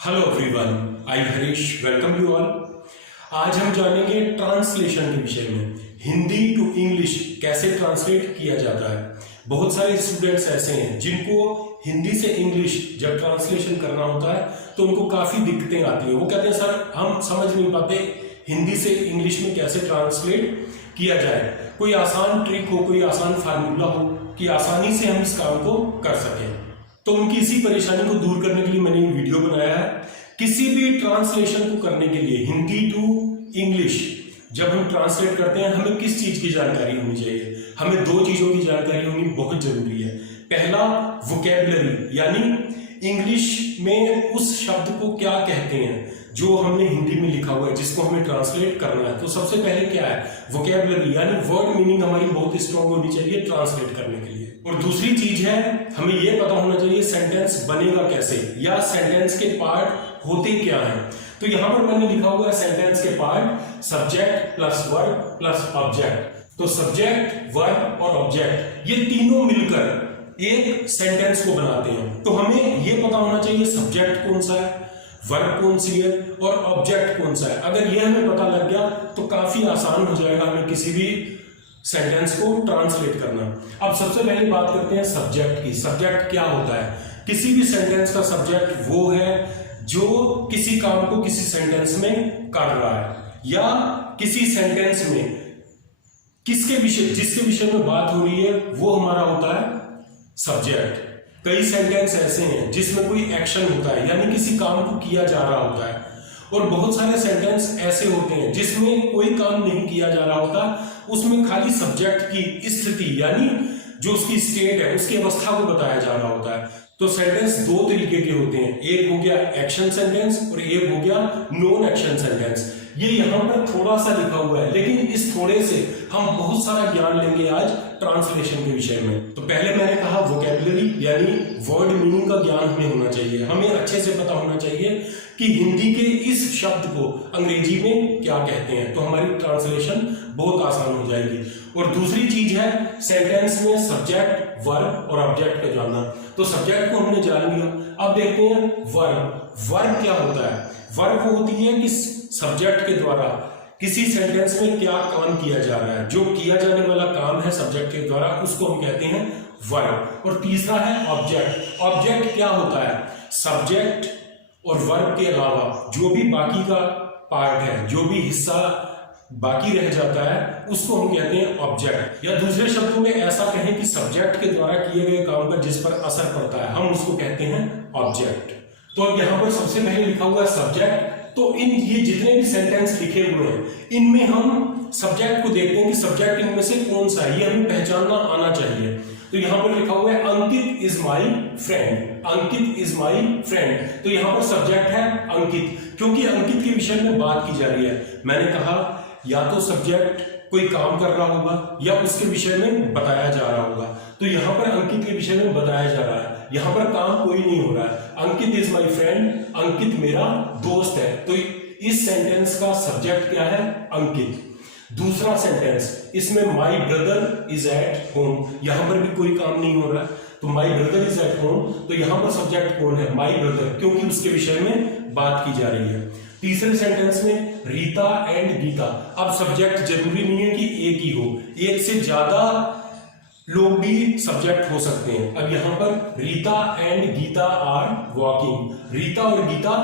Hello everyone, I Harish welcome you all. आज हम जानेंगे ट्रांसलेशन के विषय में। हिंदी टू इंग्लिश कैसे ट्रांसलेट किया जाता है। बहुत सारे स्टूडेंट्स ऐसे हैं जिनको हिंदी से इंग्लिश जब ट्रांसलेशन करना होता है तो उनको काफी दिक्कतें आती हैं। वो कहते हैं सर हम समझ नहीं पाते हिंदी से इंग्लिश में कैसे ट्रांसलेट किया जाए। कोई आसान ट्रिक हो, कोई आसान फार्मूला हो कि आसानी से हम इस काम को कर सकें। तो उनकी इसी परेशानी को दूर करने के लिए मैंने ये वीडियो बनाया है। किसी भी ट्रांसलेशन को करने के लिए हिंदी टू इंग्लिश जब हम ट्रांसलेट करते हैं हमें किस चीज की जानकारी होनी चाहिए। हमें दो चीजों की जानकारी होनी बहुत जरूरी है। पहला वोकैबुलरी, यानी इंग्लिश में उस शब्द को क्या कहते हैं जो हमने हिंदी में लिखा हुआ है जिसको हमें ट्रांसलेट करना है। तो सबसे पहले क्या है, वोकैबुलरी यानी वर्ड मीनिंग हमारी बहुत स्ट्रांग होनी चाहिए ट्रांसलेट करने के लिए। और दूसरी चीज है हमें यह पता होना चाहिए सेंटेंस बनेगा कैसे या सेंटेंस के पार्ट होते क्या हैं। तो यहां पर मैंने लिखा हुआ है सेंटेंस के part subject plus verb plus object. तो सब्जेक्ट, वर्ब और ऑब्जेक्ट ये तीनों मिलकर एक सेंटेंस को बनाते हैं। तो हमें यह पता होना चाहिए सब्जेक्ट कौन सा है, वर्ब कौन सी है और ऑब्जेक्ट कौन सा है। अगर यह हमें पता लग गया तो काफी आसान हो जाएगा हमें किसी भी सेंटेंस को ट्रांसलेट करना। अब सबसे पहले बात करते हैं सब्जेक्ट की। सब्जेक्ट क्या होता है? किसी भी सेंटेंस का सब्जेक्ट वो है जो किसी काम को किसी सेंटेंस में कर रहा है या किसी सेंटेंस में जिसके विषय में बात हो रही है वो हमारा होता है सब्जेक्ट। कई सेंटेंस ऐसे हैं जिसमें कोई एक्शन होता है यानी किसी काम को किया जा रहा होता है, और बहुत सारे सेंटेंस ऐसे होते हैं जिसमें कोई काम नहीं किया जा रहा होता, उसमें खाली सब्जेक्ट की स्थिति यानी जो उसकी स्टेट है उसकी अवस्था को बताया जा रहा होता है। तो सेंटेंस दो तरीके के होते हैं, एक हो गया एक्शन सेंटेंस और एक हो गया नॉन एक्शन सेंटेंस। ये यहां पर थोड़ा सा लिखा हुआ है लेकिन इस थोड़े से हम बहुत सारा ज्ञान लेंगे आज ट्रांसलेशन के विषय में। तो पहले मैंने कहा वोकैबुलरी यानी वर्ड मीनिंग का ज्ञान हमें होना चाहिए। हमें अच्छे से पता होना चाहिए कि हिंदी के इस शब्द को अंग्रेजी में क्या कहते हैं, तो हमारी ट्रांसलेशन बहुत आसान हो जाएगी। और दूसरी चीज है सेंटेंस में सब्जेक्ट, वर्ब और ऑब्जेक्ट का जानना। तो सब्जेक्ट को हमने जान लिया। अब देखते हैं वर्ब। वर्ब क्या होता है? वर्ब वो होती है कि सब्जेक्ट के द्वारा किसी सेंटेंस में क्या काम किया जा रहा है, जो किया जाने वाला काम है सब्जेक्ट के द्वारा उसको हम कहते हैं वर्ब। और तीसरा है ऑब्जेक्ट। ऑब्जेक्ट क्या होता है? सब्जेक्ट और वर्ब के अलावा जो भी बाकी का पार्ट है, जो भी हिस्सा बाकी रह जाता है उसको हम कहते हैं ऑब्जेक्ट। या दूसरे शब्दों में ऐसा कहें कि सब्जेक्ट के द्वारा किए गए काम का जिस पर असर पड़ता है हम उसको कहते हैं ऑब्जेक्ट। तो अब यहां पर सबसे पहले लिखा हुआ है सब्जेक्ट। तो ये जितने भी सेंटेंस लिखे हुए हैं इनमें हम सब्जेक्ट को देखते हैं कि सब्जेक्ट इनमें से कौन सा है, ये हमें पहचानना आना चाहिए। तो यहां पर लिखा हुआ है Ankit is my friend. Ankit is my friend. तो यहां पर सब्जेक्ट है अंकित, क्योंकि अंकित के विषय में बात की जा रही है। मैंने कहा या तो सब्जेक्ट कोई काम कर रहा होगा या उसके विषय में बताया जा रहा होगा। तो यहां पर अंकित के विषय में बताया जा रहा है, यहां पर काम कोई नहीं हो रहा है। अंकित इज माई फ्रेंड, अंकित मेरा दोस्त है। तो इस सेंटेंस का सब्जेक्ट क्या है? अंकित। दूसरा सेंटेंस इसमें माई ब्रदर इज एट होम, यहां पर भी कोई काम नहीं हो रहा है। तो माई ब्रदर इज एट होम, तो यहां पर सब्जेक्ट कौन है? माई ब्रदर, क्योंकि उसके विषय में बात की जा रही है। तीसरे सेंटेंस में रीता एंड गीता। अब सब्जेक्ट जरूरी नहीं है कि एक ही हो, एक से ज्यादा लोग भी सब्जेक्ट हो सकते हैं। अब यहां पर Rita and Geeta are walking. Rita और गीता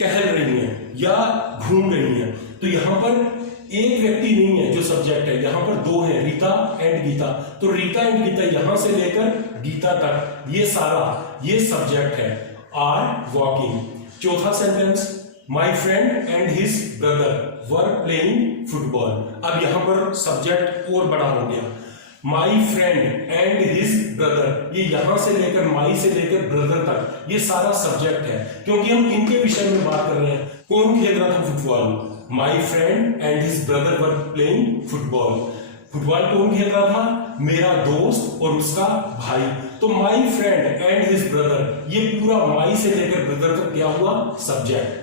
टहल रही हैं या घूम रही हैं। तो यहां पर एक व्यक्ति नहीं है जो सब्जेक्ट है, यहां पर दो है, रीता एंड गीता। तो रीता एंड गीता यहां से लेकर गीता तक ये सारा ये सब्जेक्ट है, आर वॉकिंग। चौथा sentence my friend and his brother were playing football. अब यहां पर सब्जेक्ट और बड़ा हो गया, माई फ्रेंड एंड हिज ब्रदर। ये यहां से लेकर माई से लेकर ब्रदर तक ये सारा सब्जेक्ट है, क्योंकि हम इनके विषय में बात कर रहे हैं। कौन खेल रहा था football? My friend and his brother were playing football. Football कौन खेल रहा था? मेरा दोस्त और उसका भाई। तो माई फ्रेंड एंड हिज ब्रदर ये पूरा माई से लेकर ब्रदर तक क्या हुआ? सब्जेक्ट।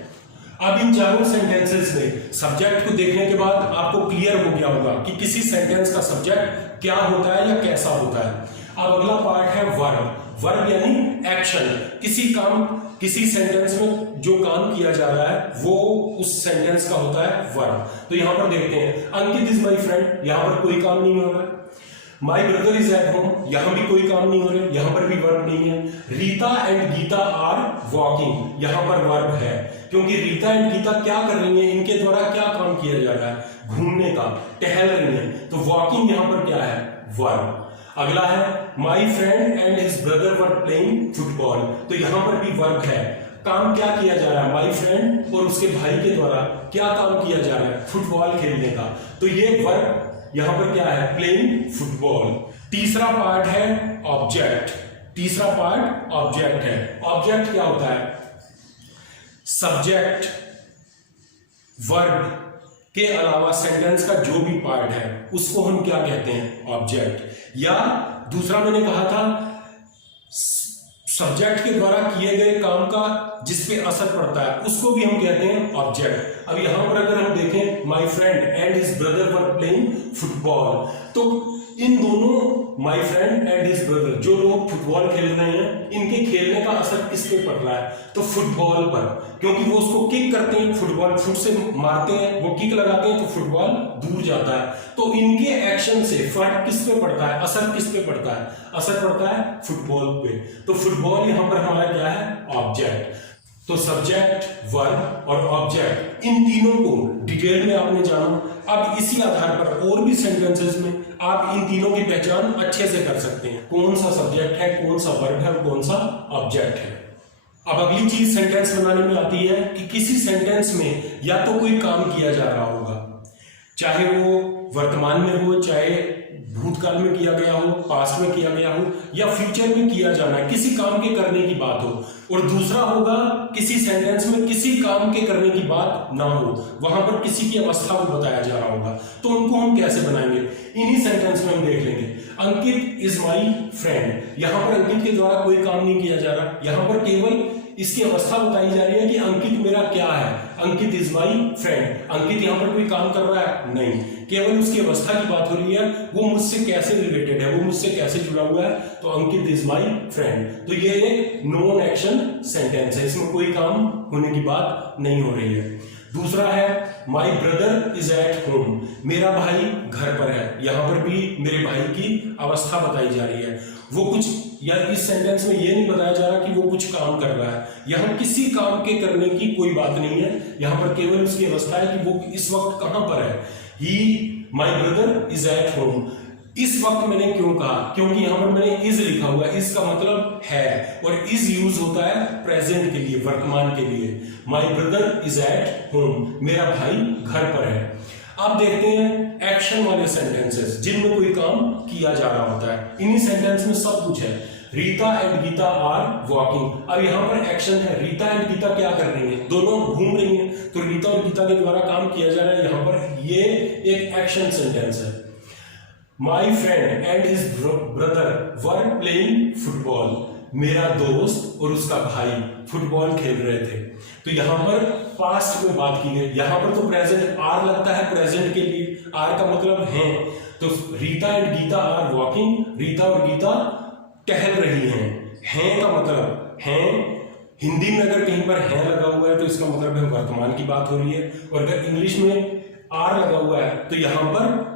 अब इन चारों सेंटेंसेस में सब्जेक्ट को देखने के बाद आपको क्लियर हो गया होगा कि किसी सेंटेंस का सब्जेक्ट क्या होता है या कैसा होता है। अब अगला पार्ट है वर्ब। वर्ब यानी एक्शन, किसी काम किसी सेंटेंस में जो काम किया जा रहा है वो उस सेंटेंस का होता है वर्ब। तो यहां पर देखते हैं, अंकित इज माई फ्रेंड, यहां पर कोई काम नहीं हो रहा। माई ब्रदर इज एट होम, यहां भी कोई काम नहीं हो रहा, यहां पर भी वर्ब नहीं है। Rita and Geeta are walking, यहां पर वर्ब है, क्योंकि रीता एंड गीता क्या कर रही हैं, इनके द्वारा क्या काम किया जा रहा है, घूमने का, टहल रही हैं, तो वॉकिंग यहां पर क्या है, वर्ब। अगला है माई friend and his brother were playing football, तो यहां पर भी वर्ब है। काम क्या किया जा रहा है, माई फ्रेंड और उसके भाई के द्वारा क्या काम किया जा रहा है, फुटबॉल खेलने का, तो ये वर्ब यहां पर क्या है, प्लेइंग फुटबॉल। तीसरा पार्ट है ऑब्जेक्ट, तीसरा पार्ट ऑब्जेक्ट है। ऑब्जेक्ट क्या होता है, सब्जेक्ट वर्ब के अलावा सेंटेंस का जो भी पार्ट है उसको हम क्या कहते हैं, ऑब्जेक्ट। या दूसरा मैंने कहा था सब्जेक्ट के द्वारा किए गए काम का जिस पे असर पड़ता है उसको भी हम कहते हैं ऑब्जेक्ट। अब यहां पर अगर हम देखें my friend and his brother were playing football, तो इन दोनों my friend and his brother जो लोग फुटबॉल खेल रहे हैं इनके खेलने का असर किस पे पड़ रहा है, तो फुटबॉल पर, क्योंकि वो उसको किक करते हैं, फुटबॉल फुट से मारते हैं, वो किक लगाते हैं तो फुटबॉल दूर जाता है, तो इनके एक्शन से फर्क किस पे पड़ता है, असर किस पे पड़ता है, असर पड़ता है फुटबॉल पे। तो फुटबॉल यहां पर हमारा क्या है, ऑब्जेक्ट। तो सब्जेक्ट, वर्ब और ऑब्जेक्ट, इन तीनों को डिटेल में आपने जाना। अब इसी आधार पर और भी सेंटेंसेस में आप इन तीनों की पहचान अच्छे से कर सकते हैं, कौन सा सब्जेक्ट है, कौन सा वर्ब है और कौन सा ऑब्जेक्ट है। अब अगली चीज सेंटेंस बनाने में आती है कि किसी सेंटेंस में या तो कोई काम किया जा रहा होगा, चाहे वो वर्तमान में हो, चाहे भूतकाल में किया गया हो, पास्ट में किया गया हो, या फ्यूचर में किया जाना है, किसी काम के करने की बात हो। और दूसरा होगा किसी सेंटेंस में किसी काम के करने की बात ना हो, वहां पर किसी की अवस्था को बताया जा रहा होगा, तो उनको हम कैसे बनाएंगे, इन्हीं सेंटेंस में हम देख लेंगे। अंकित इज माई फ्रेंड, यहां पर अंकित के द्वारा कोई काम नहीं किया जा रहा, यहां पर केवल इसकी अवस्था बताई जा रही है कि अंकित मेरा क्या है, अंकित इज माई फ्रेंड। अंकित यहां पर कोई काम कर रहा है नहीं, केवल उसकी अवस्था की बात हो रही है, वो मुझसे कैसे रिलेटेड है, वो मुझसे कैसे जुड़ा हुआ है, तो अंकित इज माई फ्रेंड। तो ये एक नॉन एक्शन सेंटेंस है, इसमें कोई काम होने की बात नहीं हो रही है। दूसरा है माई ब्रदर इज एट होम, मेरा भाई घर पर है, यहां पर भी मेरे भाई की अवस्था बताई जा रही है, वो कुछ, या इस सेंटेंस में ये नहीं बताया जा रहा कि वो कुछ काम कर रहा है, यहां किसी काम के करने की कोई बात नहीं है, यहां पर केवल उसकी अवस्था है कि वो इस वक्त कहां पर है। He my brother is at home, इस वक्त मैंने क्यों कहा, क्योंकि यहां पर मैंने इज लिखा हुआ है, इज का मतलब है, और इज यूज होता है प्रेजेंट के लिए, वर्तमान के लिए। माई ब्रदर इज एट होम, मेरा भाई घर पर है। अब देखते हैं एक्शन वाले सेंटेंसेस जिनमें कोई काम किया जा रहा होता है, इन्हीं सेंटेंस में सब कुछ है। Rita and Geeta are walking, अब यहां पर एक्शन है, रीता एंड गीता क्या कर रही हैं, दोनों घूम रही हैं, तो रीता और गीता के द्वारा काम किया जा रहा है, यहां पर ये एक एक्शन सेंटेंस है। माई friend and his brother were playing football, मेरा दोस्त और उसका भाई फुटबॉल खेल रहे थे, तो यहां पर पास्ट में बात की गई, यहां पर तो प्रेजेंट आर लगता है प्रेजेंट के लिए, आर का मतलब है, तो Rita and Geeta are walking, Rita और गीता टहल रही हैं का मतलब हैं, हिंदी में अगर कहीं पर है लगा हुआ है तो इसका मतलब है वर्तमान की बात हो रही है, और अगर इंग्लिश में आर लगा हुआ है तो यहां पर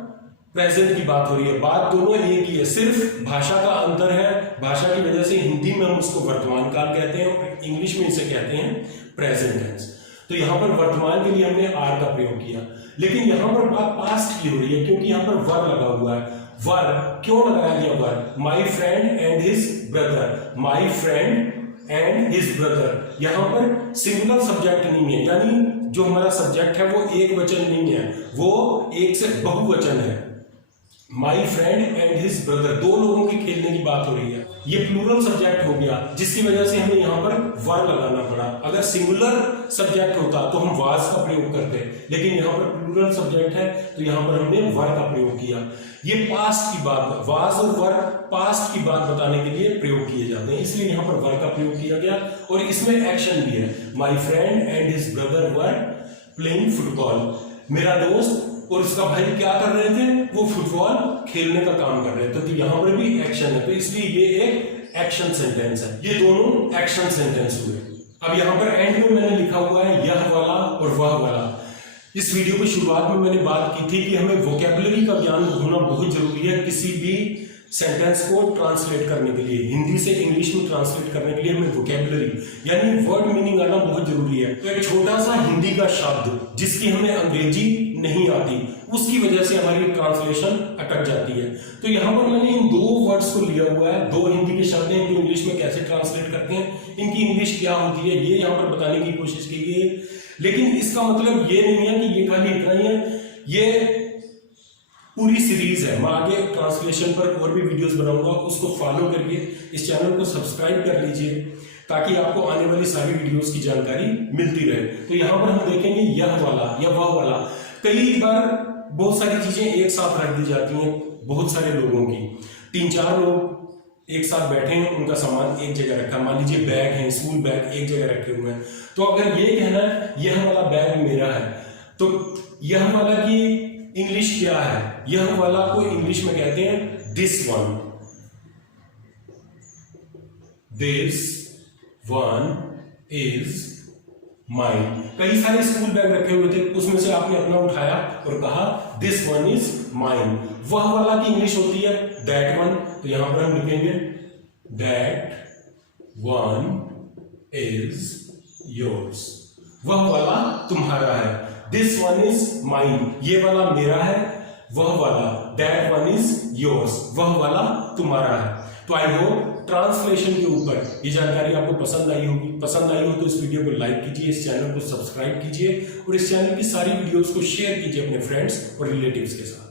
प्रेजेंट की बात हो रही है। बात दोनों एक ही है, सिर्फ भाषा का अंतर है, भाषा की वजह से हिंदी में हम उसको वर्तमान काल कहते हैं और इंग्लिश में इसे कहते हैं प्रेजेंट टेंस। तो यहां पर वर्तमान के लिए हमने आर का प्रयोग किया, लेकिन यहां पर बात पास्ट की हो रही है क्योंकि यहां पर वर लगा हुआ है। वर क्यों लगाया गया were, my friend and his brother, my friend and his brother, यहां पर सिंगुलर सब्जेक्ट नहीं है, यानी जो हमारा सब्जेक्ट है वो एक वचन नहीं है, वो एक से बहुवचन है। माई फ्रेंड एंड हिज ब्रदर, दो लोगों के खेलने की बात हो रही है, ये प्लूरल सब्जेक्ट हो गया, जिसकी वजह से हमें यहाँ पर वर लगाना पड़ा। अगर सिंगुलर सब्जेक्ट होता तो हम वाज का प्रयोग करते, लेकिन यहाँ पर प्लूरल सब्जेक्ट है तो यहाँ पर हमने वर का प्रयोग किया। ये पास्ट की बात, वाज और वर पास्ट की बात बताने के लिए प्रयोग किए जाते हैं, इसलिए यहाँ पर वर का प्रयोग किया गया, और इसमें एक्शन भी है। माई friend and his brother were playing football, मेरा दोस्त और उसका भाई क्या कर रहे थे, वो फुटबॉल खेलने का काम कर रहे थे, तो यहां पर भी एक्शन है, तो इसलिए ये एक एक्शन सेंटेंस है। ये दोनों एक्शन सेंटेंस हुए। अब यहाँ पर एंड में मैंने लिखा हुआ है यह वाला और वह वाला। इस वीडियो की शुरुआत में मैंने बात की थी कि हमें वोकैबुलरी का ज्ञान होना बहुत जरूरी है किसी भी सेंटेंस को ट्रांसलेट करने के लिए, हिंदी से इंग्लिश में ट्रांसलेट करने के लिए हमें वोकैबुलरी यानी वर्ड मीनिंग आना बहुत जरूरी है। तो एक छोटा सा हिंदी का शब्द जिसकी हमें अंग्रेजी नहीं आती, उसकी वजह से हमारी ट्रांसलेशन अटक जाती है। तो यहाँ पर मैंने इन दो वर्ड्स को लिया हुआ है, दो हिंदी के शब्द हैं, इनको इंग्लिश में कैसे ट्रांसलेट करते हैं, इनकी इंग्लिश क्या होती है, ये यहाँ पर बताने की कोशिश की गई है। लेकिन इसका मतलब ये नहीं है कि ये खाली इतना ही है, ये पूरी सीरीज है। मैं आगे ट्रांसलेशन पर और भी वीडियोस बनाऊंगा, उसको फॉलो करके इस चैनल को सब्सक्राइब कर लीजिए ताकि आपको आने वाली सारी वीडियोस की जानकारी मिलती रहे। तो यहाँ पर हम देखेंगे यह वाला या वह वाला। कई बार बहुत सारी चीजें एक साथ रख दी जाती हैं बहुत सारे लोगों की, 3-4 लोग एक साथ बैठे हैं, उनका सामान एक जगह रखा, मान लीजिए बैग है, स्कूल बैग एक जगह रखे हुए हैं। तो अगर ये कहना है यह वाला बैग मेरा है, तो यह वाला की इंग्लिश क्या है? यह वाला को इंग्लिश में कहते हैं this one. This one is mine. कई सारे स्कूल बैग रखे हुए थे, उसमें से आपने अपना उठाया और कहा दिस वन इज माइन। वह वाला की इंग्लिश होती है दैट वन। तो यहां पर हम लिखेंगे दैट वन इज योर्स। वह वाला तुम्हारा है। दिस वन इज माइन, ये वाला मेरा है। वह वाला दैट वन इज योर्स, वह वाला तुम्हारा है। तो आई होप ट्रांसलेशन के ऊपर ये जानकारी आपको पसंद आई होगी। पसंद आई हो तो इस वीडियो को लाइक कीजिए, इस चैनल को सब्सक्राइब कीजिए और इस चैनल की सारी वीडियोस को शेयर कीजिए अपने फ्रेंड्स और रिलेटिव्स के साथ।